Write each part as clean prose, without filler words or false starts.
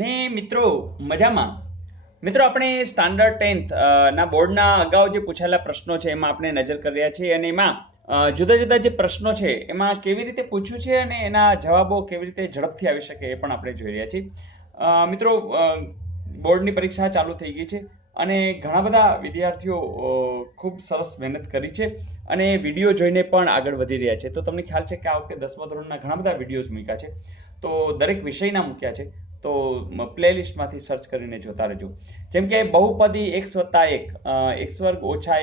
ને મિત્રો મજામાં. મિત્રો આપણે સ્ટાન્ડર્ડ 10th ના બોર્ડના અગાઉ જે પૂછાયેલા પ્રશ્નો છે એમાં આપણે નજર કરી રહ્યા છીએ અને એમાં જુદા જુદા જે પ્રશ્નો છે એમાં કેવી રીતે પૂછ્યું છે અને એના જવાબો કેવી રીતે ઝડપથી આવી શકે એ પણ આપણે જોઈ રહ્યા છીએ. મિત્રો બોર્ડની પરીક્ષા ચાલુ થઈ ગઈ છે અને ઘણા બધા વિદ્યાર્થીઓ ખૂબ સરસ મહેનત કરી છે અને વિડીયો જોઈને પણ આગળ વધી રહ્યા છે. તો તમને ખ્યાલ છે કે આ વખતે 10મા ધોરણના ઘણા બધા વિડીયોઝ મૂક્યા છે, તો દરેક વિષયના મૂક્યા છે. તો પ્લેલિસ્ટમાંથી સર્ચ કરીને જોતા રહેજો. જેમ કે બહુપદી x વત્તા 1, x વર્ગ ઓછા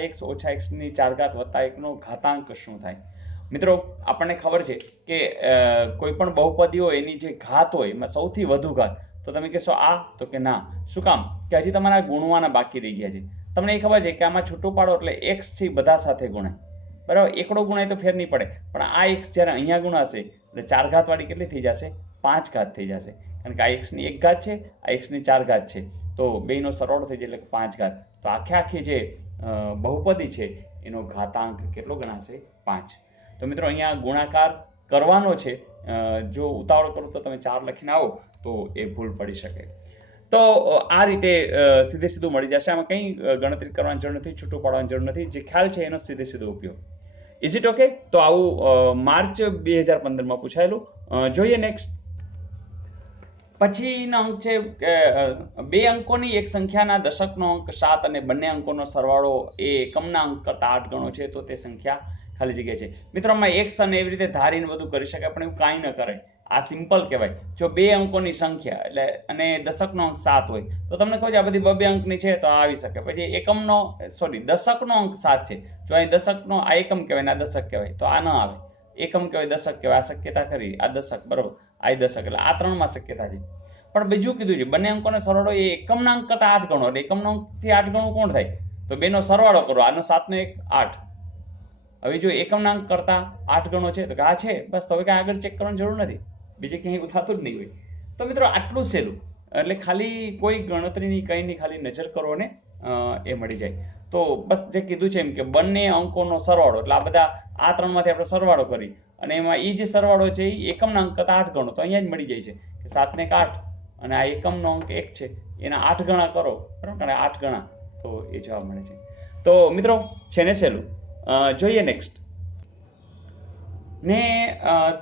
x ની 4 ઘાત વત્તા 1 નો ઘાતાંક શું થાય? મિત્રો આપણને ખબર છે કે કોઈ પણ બહુપદી હોય એની જે ઘાત હોય એમાં સૌથી વધુ ઘાત, તો તમે કહેશો આ, તો કે ના. શું કામ? કે હજી તમારા ગુણવાના બાકી રહી ગયા છે. તમને એ ખબર છે કે આમાં છૂટું પાડો એટલે x છે બધા સાથે ગુણાય, બરાબર? એકડો ગુણાય તો ફેર નહીં પડે, પણ આ x જ્યારે અહીંયા ગુણાશે એટલે 4 ઘાત વાળી કેટલી થઈ જશે? 5 ઘાત થઈ જશે. કારણ કે આ x ની 1 ઘાત છે, આ x ની 4 ઘાત છે, તો બેયનો સરવાળો થઈ જાય એટલે 5 ઘાત. તો આખી જે બહુપદી છે એનો ઘાતાંક કેટલો ગણાશે? 5. તો મિત્રો અહીંયા ગુણાકાર કરવાનો છે. જો ઉતાવળ કરો તો તમે 4 લખીને આવો તો એ ભૂલ પડી શકે. તો આ રીતે સીધે સીધું મળી જશે. આમાં કંઈ ગણતરી કરવાની જરૂર નથી, છૂટું પાડવાની જરૂર નથી. જે ખ્યાલ છે એનો સીધે સીધો ઉપયોગ. Is it okay? તો આવું માર્ચ 2015માં પૂછાયેલું. જોઈએ નેક્સ્ટ. પછીનો અંક છે કે બે અંકોની એક સંખ્યાના દશકનો અંક 7 અને બંને અંકોનો સરવાળો એ એકમના અંક કરતા 8 ગણો છે, તો તે સંખ્યા ખાલી જગ્યા છે. મિત્રો આમાં x અને એવી રીતે ધારીને બધું કરી શકાય, પણ એવું કાંઈ ન કરે. આ સિમ્પલ કહેવાય. જો બે અંકોની સંખ્યા એટલે અને દશકનો અંક 7 હોય તો તમને કહું આ બધી બે અંકની છે તો આ આવી શકે. પછી દશકનો અંક 7 છે. જો અહીં દશકનો આ એકમ કહેવાય ને આ દશક કહેવાય, તો આ ન આવે. એકમ કહેવાય, દશક કહેવાય, આ શક્યતા ખરી. આ દશક, બરોબર, આ દશક, એટલે આ ત્રણમાં શક્યતા છે. પણ બીજું કીધું છે બંને અંકોનો સરવાળો એ એકમના અંક કરતા 8 ગણો, એટલે એકમનો અંકથી 8 ગણું કોણ થાય? તો બેનો સરવાળો કરો. આનો 7 નો 1 8. હવે જો એકમના અંક કરતા 8 ગણો છે તો આ છે, બસ. તો હવે કાંઈ આગળ ચેક કરવાની જરૂર નથી, બીજે ક્યાંય ઉઠાતું જ નહીં હોય. તો મિત્રો આટલું સહેલું, એટલે ખાલી કોઈ ગણતરીની કંઈ નહીં, ખાલી નજર કરો ને એ મળી જાય. તો બસ જે કીધું છે એમ કે બંને અંકોનો સરવાળો, એટલે આ બધા આ ત્રણમાંથી આપણે સરવાળો કરી અને એમાં એ જે સરવાળો છે એ એકમના અંક કરતા 8 ગણો, તો અહીંયા જ મળી જાય છે કે 7 ને 8 અને આ એકમનો અંક 1 છે એના 8 ગણા કરો, બરાબર? 8 ગણા, તો એ જવાબ મળે છે. તો મિત્રો છે ને સહેલું. જોઈએ નેક્સ્ટ. ને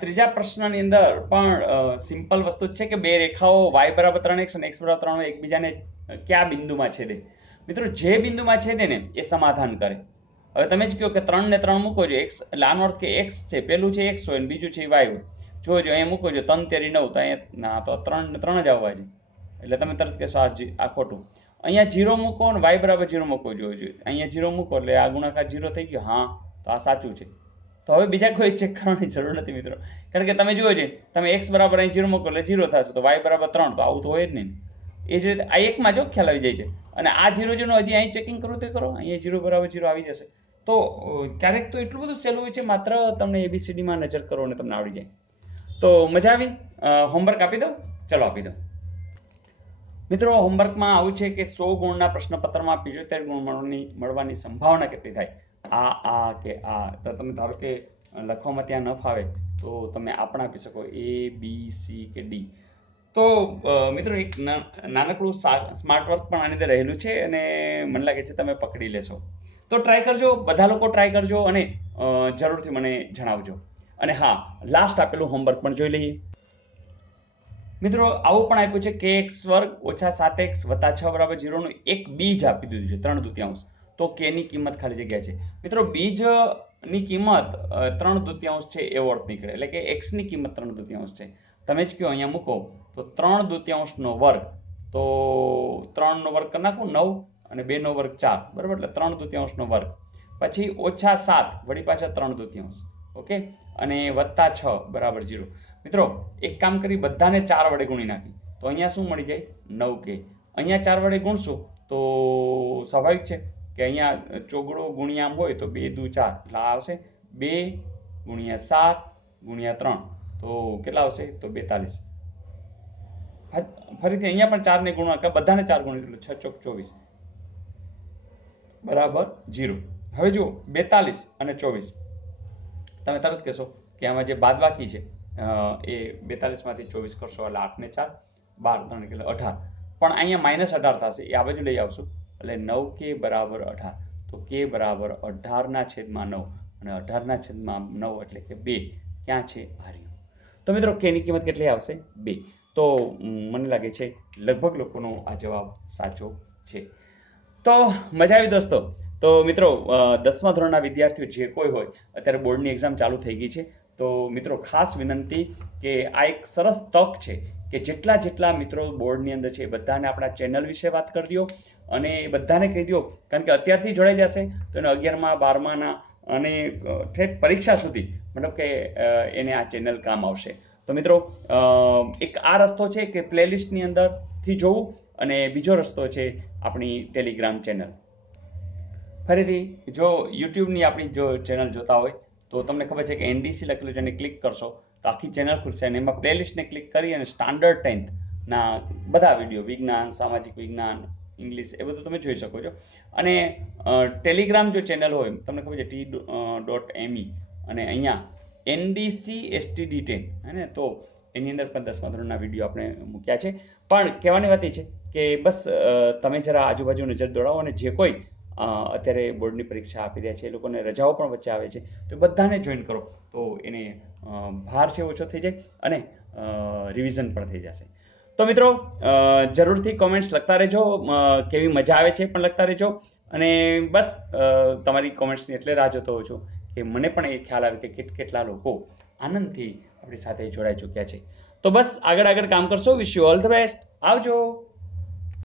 ત્રીજા પ્રશ્નની અંદર પણ સિમ્પલ વસ્તુ જ છે કે બે રેખાઓ y બરાબર 3x અને x બરાબર 3 એકબીજાને કયા બિંદુમાં છેદે? મિત્રો જે બિંદુમાં છેદે ને એ સમાધાન કરે. હવે તમે જ કહો કે 3 ને 3 મૂકો છો, x એટલે આનો અર્થ કે x છે, પેલું છે x હોય અને બીજું છે y હોય. જોજો અહીંયા મૂકો છો 3 તેરી 9, તો અહીંયા ના, તો 3 ને 3 જ આવવા છે. એટલે તમે તરત કહેશો આ ખોટું. અહીંયા 0 મૂકો અને y બરાબર 0 મૂકો. જોઈએ અહીંયા 0 મૂકો એટલે આ ગુણાકાર 0 થઈ ગયો. હા, તો આ સાચું છે. તો હવે બીજા કોઈ ચેક કરવાની જરૂર નથી મિત્રો, કારણ કે તમે જુઓ છે તમે x બરાબર અહીં 0 મૂકો એટલે 0 થશે, તો y બરાબર 3, તો આવું તો હોય જ નહીં. એ જ રીતે આ એકમાં જો ખ્યાલ આવી જાય છે. અને આ 0 0 હજી અહીં ચેકિંગ કરવું તો કરો, અહીંયા 0 બરાબર 0 આવી જશે. તો ક્યારેક તો એટલું બધું સહેલું હોય છે, માત્ર તમને ABCDમાં નજર કરો અને તમને આવડી જાય. તો મજા આવી? હોમવર્ક આપી દો? ચલો આપી દો. મિત્રો હોમવર્કમાં આવું છે કે 100 ગુણના પ્રશ્નપત્રમાં 75 ગુણ મળવાની સંભાવના કેટલી થાય? આ કે આ. તો તમે ધારો કે લખવામાં ત્યાં ન ફાવે તો તમે આપણા આપી શકો, A B C કે D. તો મિત્રો એક નાનકડું સ્માર્ટ વર્ક પણ આની અંદર રહેલું છે અને મને લાગે છે તમે પકડી લેશો. તો ટ્રાય કરજો, બધા લોકો ટ્રાય કરજો અને જરૂરથી મને જણાવજો. અને હા, લાસ્ટ આપેલું હોમવર્ક પણ જોઈ લઈએ. મિત્રો આવું પણ આપ્યું છે કે x વર્ગ ઓછા 7x વત્તા 6 બરાબર 0 નું એક બીજ આપી દીધું છે 3/2. તો k ની કિંમત ખાલી જગ્યા છે. મિત્રો બીજની કિંમત 3/2 છે એવો અર્થ નીકળે, એટલે કે x ની કિંમત 3/2 છે. તમે જ કહો અહીંયા મૂકો તો 3/2 નો વર્ગ, તો 3 નો વર્ગ કરી નાખું 9 અને 2 નો વર્ગ 4, બરાબર? એટલે 3/2 નો વર્ગ, પછી ઓછા 7 વળી પાછા 3/2, ઓકે, અને વત્તા 6 બરાબર 0. મિત્રો એક કામ કરી, બધાને 4 વડે ગુણી નાખી તો અહીંયા શું મળી જાય? 9k. અહીંયા 4 વડે ગુણશું તો સ્વાભાવિક છે કે અહીંયા ચોગડો ગુણ્યા હોય તો 2 દુ 4, એટલે આવશે 2 ગુણ્યા 7 ગુણ્યા 3, તો કેટલા આવશે? તો 42. ફરીથી અહીંયા પણ 4 ને ગુણવા, બધાને 4 ગુણી એટલે 6 ચોક 24 બરાબર 0. હવે જુઓ 42 અને 24, તમે તરત કહેશો કે આમાં જે બાદબાકી છે એ 42 માંથી 24 કરશો એટલે 8 ને 4, 12 3 એટલે 18, પણ અહીંયા -18 થશે, એ આ બાજુ લઈ આવશું એટલે 9k બરાબર 18, તો k બરાબર 18/9 અને 18/9 એટલે કે 2 ક્યાં છે આ રહ્યું. તો મિત્રો k ની કિંમત કેટલી આવશે 2. તો મને લાગે છે લગભગ લોકોનો આ જવાબ સાચો છે. તો મજા આવી દોસ્તો. તો મિત્રો 10મા ધોરણના વિદ્યાર્થીઓ જે કોઈ હોય, અત્યારે બોર્ડની એક્ઝામ ચાલુ થઈ ગઈ છે, તો મિત્રો ખાસ વિનંતી કે આ એક સરસ તક છે કે જેટલા મિત્રો બોર્ડની અંદર છે એ બધાને આપણા ચેનલ વિશે વાત કરી દો અને બધાને કહી દો, કારણ કે અત્યારથી જોડાઈ જશે તો એને 11મા 12માના અને ઠેઠ પરીક્ષા સુધી મતલબ કે એને આ ચેનલ કામ આવશે. તો મિત્રો એક આ રસ્તો છે કે પ્લેલિસ્ટની અંદરથી જોવું, અને બીજો રસ્તો છે આપણી ટેલિગ્રામ ચેનલ. ફરીથી જો યુટ્યુબની આપણી જો ચેનલ જોતા હોય તો તમને ખબર છે કે NDC લખેલું છે, એને ક્લિક કરશો તો આખી ચેનલ ખુલશે અને એમાં પ્લેલિસ્ટને ક્લિક કરી અને સ્ટાન્ડર્ડ 10thના બધા વિડીયો, વિજ્ઞાન, સામાજિક વિજ્ઞાન, ઇંગ્લિશ, એ બધું તમે જોઈ શકો છો. અને ટેલિગ્રામ જો ચેનલ હોય, તમને ખબર છે t.me, અને અહીંયા NDC STD10 હે ને, તો એની અંદર પણ 10મા ધોરણના વિડીયો આપણે મૂક્યા છે. પણ કહેવાની વાત એ છે કે બસ તમે જરા આજુબાજુ નજર દોડાવો, અને જે કોઈ અત્યારે બોર્ડની પરીક્ષા આપી રહ્યા છે એ લોકોને રજાઓ પણ વચ્ચે આવે છે તો બધાને જોઈન કરો, તો એને ભાર છે ઓછો થઈ જાય અને રિવિઝન પણ થઈ જશે. તો મિત્રો જરૂરથી કોમેન્ટ્સ લખતા રહેજો, કેવી મજા આવે છે પણ લખતા રહેજો. અને બસ તમારી કોમેન્ટ્સની એટલે રાહ જોતો હોઉં છું કે મને પણ એ ખ્યાલ આવે કે કેટલા લોકો આનંદથી આપણી સાથે જોડાઈ ચૂક્યા છે. તો બસ આગળ કામ કરશો. Wish you all the best. આવજો.